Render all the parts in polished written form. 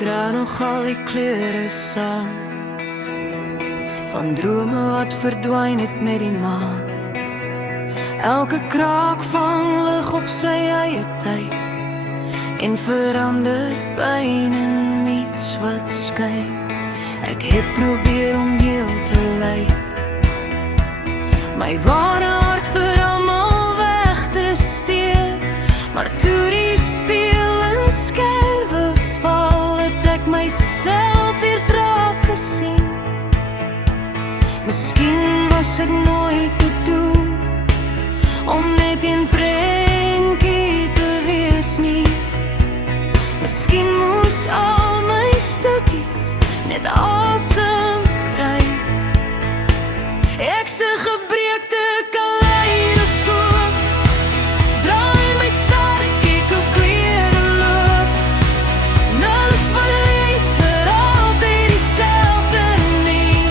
dra nog al die kleure saam, van drome wat verdwyn het met die maan. Elke kraak vang lig op sy eie tyd en verander pyn in iets wat skyn. Ek het probeer om heel te lyk, my ware hart vir almal weg te steek, maar toe die speel in skerwe val, het ek myself eers raak gesien. Miskien was ek nooit bedoel om net een prentjie te wees nie. Miskien moes al my stukkies net asem kry. Ek se gebreekte kaleidoskoop, draai my sterk, ek op klere loop. Niks wat leef vir altyd dieselfde nie,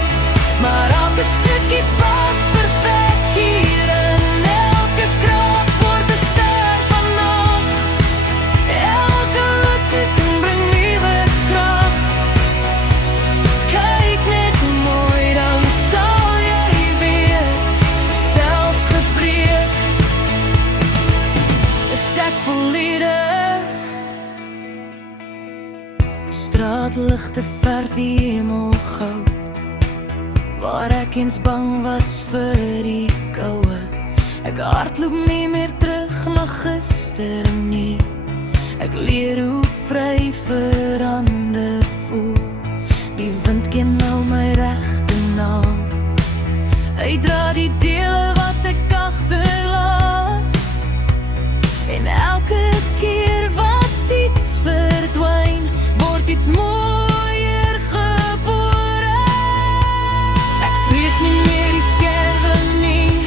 maar elke stukkie pas perfek hier in. Elke kraak word 'n ster vanaf, elke litteking bring nuwe krag. Kyk net mooi, dan sal jy weet, selfs gebreek is ek volledige. Straatligte verf die hemel goud, waar ek eens bang was vir die koue. Ek hardloop nie meer terug na gister nie, ek leer hoe vry verander voel. Die wind ken nou my regte naam, hy dra die dele wat ek agterlaat. En elke keer wat iets verdwyn, word iets mooier gebore. Ek vrees nie meer die skerwe nie,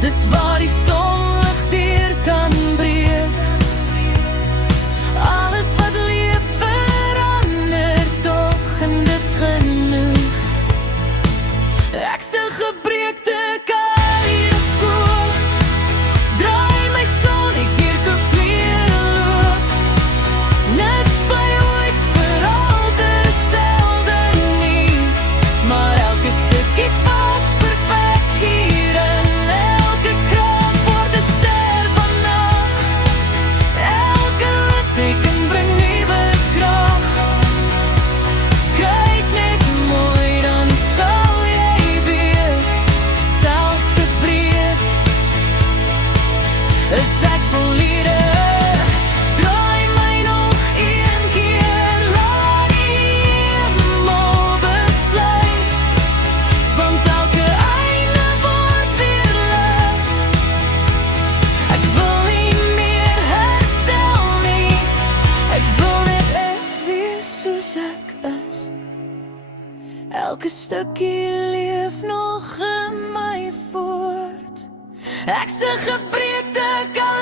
dis waar die sonlig deur kan breek. Alles wat leef verander tog, en dis genoeg. Ek se gebreekte kaleidoskoop, draai my son, ek deur klere loop. Niks bly ooit vir altyd dieselfde nie, maar elke stukkie pas perfek hierin. Elke kraak word 'n ster vandag, elke litteken bring nuwe krag. Kyk net mooi, dan sal jy weet, selfs gebreek is ek volledig. Draai my nog een keer, laat die hemel besluit, want elke einde word weer lig. Ek wil nie meer herstel nie, ek wil net ek wees soos ek is. Elke stukkie leef nog in my voort. Ek se gebreekte kaleidoskoop,